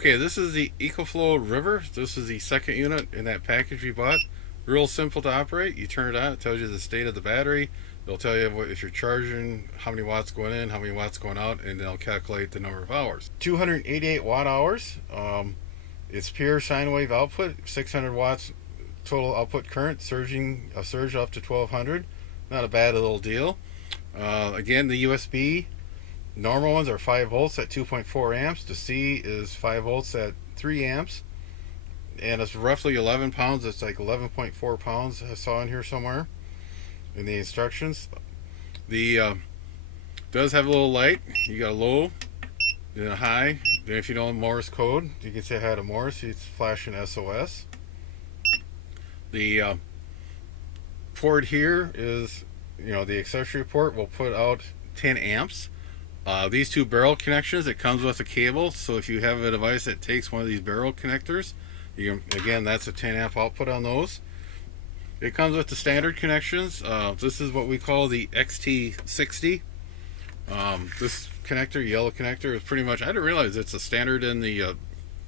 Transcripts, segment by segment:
Okay, this is the EcoFlow River. This is the second unit in that package we bought. Real simple to operate. You turn it on, it tells you the state of the battery. It'll tell you if you're charging, how many watts going in, how many watts going out, and it'll calculate the number of hours. 288 watt hours. It's pure sine wave output, 600 watts total output current, a surge up to 1200. Not a bad little deal. Again, the USB normal ones are 5 volts at 2.4 amps. The C is 5 volts at 3 amps. And it's roughly 11 pounds. It's like 11.4 pounds I saw in here somewhere in the instructions. The does have a little light. You got a low, then a high. Then if you know Morse code, you can say hi to Morse. It's flashing SOS. The port here is, the accessory port will put out 10 amps. These two barrel connections, it comes with a cable, so if you have a device that takes one of these barrel connectors, again, that's a 10 amp output on those. It comes with the standard connections. This is what we call the XT60. This connector, yellow connector, is pretty much, I didn't realize it's a standard in the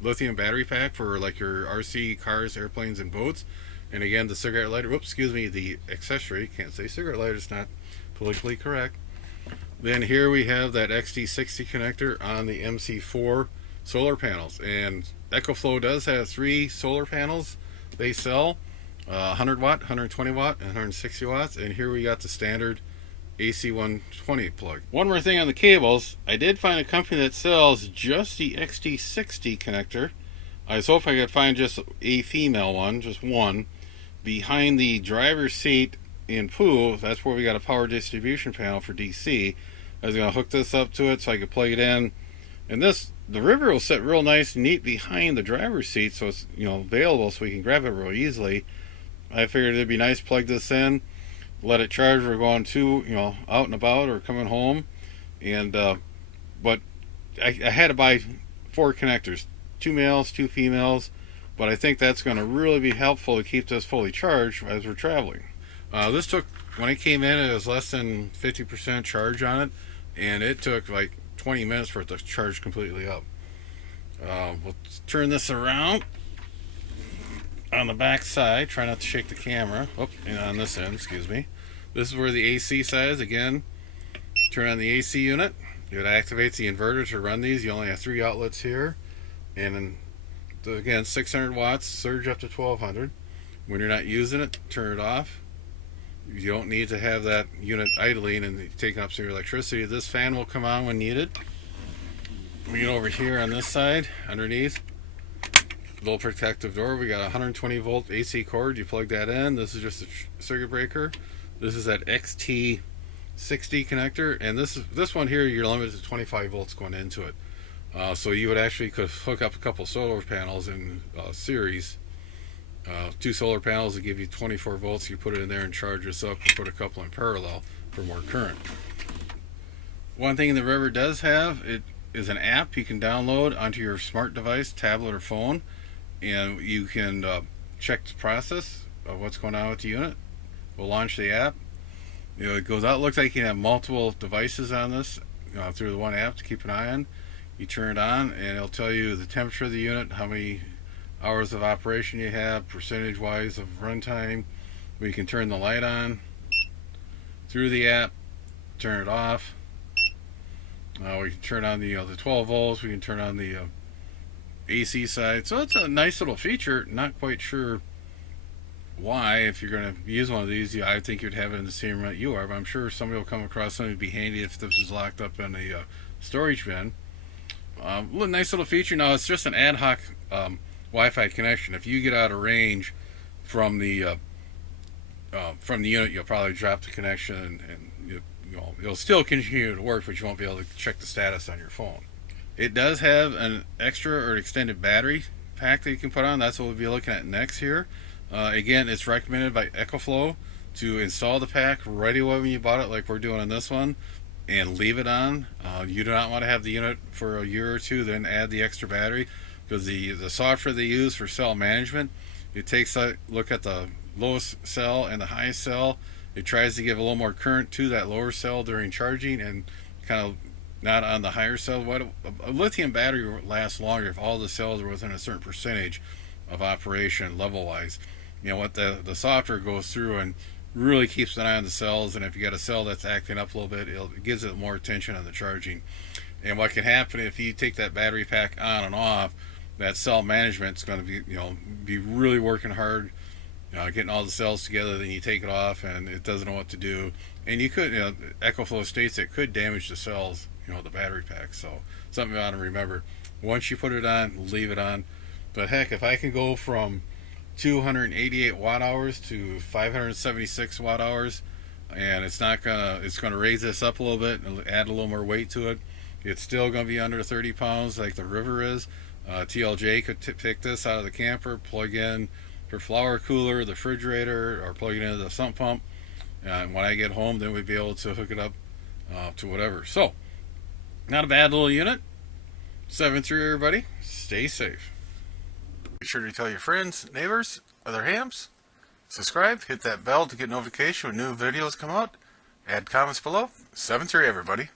lithium battery pack for like your RC cars, airplanes, and boats. And again, the cigarette lighter, the accessory, can't say cigarette lighter, it's not politically correct. Then here we have that XT60 connector on the MC4 solar panels. And EcoFlow does have 3 solar panels they sell, 100 watt, 120 watt, and 160 watts. And here we got the standard AC 120 plug. One more thing on the cables, I did find a company that sells just the XT60 connector. I was hoping I could find just a female one, just one, behind the driver's seat in pool. That's where we got a power distribution panel for DC. I was going to hook this up to it so I could plug it in. And the river will sit real nice and neat behind the driver's seat, so it's available so we can grab it real easily. I figured it'd be nice to plug this in, let it charge. We're going to out and about or coming home, and but I had to buy 4 connectors, 2 males, 2 females. But I think that's going to really be helpful to keep this fully charged as we're traveling. This took, when it came in, it was less than 50% charge on it, and it took like 20 minutes for it to charge completely up. We'll turn this around on the back side. Try not to shake the camera. And on this end, excuse me. This is where the AC side is. Again, turn on the AC unit. It activates the inverter to run these. You only have 3 outlets here, and then, again, 600 watts, surge up to 1200. When you're not using it, turn it off. You don't need to have that unit idling and taking up some electricity. This fan will come on when needed. We get over here on this side, underneath, little protective door. We got a 120 volt AC cord. You plug that in. This is just a circuit breaker. This is that XT60 connector, and this one here, you're limited to 25 volts going into it. So you would actually could hook up a couple solar panels in series. 2 solar panels that give you 24 volts. You put it in there and charge this up and put a couple in parallel for more current. One thing the River does have, it is an app you can download onto your smart device, tablet, or phone, and you can check the process of what's going on with the unit. We'll launch the app. It goes out. Looks like you can have multiple devices on this through the one app to keep an eye on. You turn it on and it'll tell you the temperature of the unit, how many hours of operation you have, percentage wise of runtime. We can turn the light on through the app, turn it off. We can turn on the 12 volts. We can turn on the AC side. So it's a nice little feature. Not quite sure why, if you're going to use one of these, I think you'd have it in the same room that you are, but I'm sure somebody will come across something that'd be handy if this was locked up in a storage bin. Nice little feature. Now it's just an ad hoc Wi-Fi connection. If you get out of range from the unit, you'll probably drop the connection, and it'll still continue to work, but you won't be able to check the status on your phone. It does have an extra or extended battery pack that you can put on. That's what we'll be looking at next here. Again, it's recommended by EcoFlow to install the pack right away when you bought it, like we're doing on this one, and leave it on. You do not want to have the unit for a year or 2, then add the extra battery, because the software they use for cell management, it takes a look at the lowest cell and the highest cell. It tries to give a little more current to that lower cell during charging and kind of not on the higher cells. What a lithium battery lasts longer if all the cells are within a certain percentage of operation level wise. You know what, the software goes through and really keeps an eye on the cells, and if you got a cell that's acting up a little bit, it gives it more attention on the charging. And what can happen if you take that battery pack on and off, that cell management is going to be really working hard, getting all the cells together. Then you take it off and it doesn't know what to do, and you could, EcoFlow states it could damage the cells, the battery pack. So something you ought to remember. Once you put it on, leave it on. But heck, if I can go from 288 watt hours to 576 watt hours, and it's gonna raise this up a little bit and add a little more weight to it. It's still gonna be under 30 pounds like the River is. TLJ could pick this out of the camper, plug in her flower cooler, the refrigerator, or plug it into the sump pump. And when I get home, then we'd be able to hook it up to whatever. So, not a bad little unit. 7-3, everybody. Stay safe. Be sure to tell your friends, neighbors, other hams. Subscribe, hit that bell to get notification when new videos come out. Add comments below. 7-3, everybody.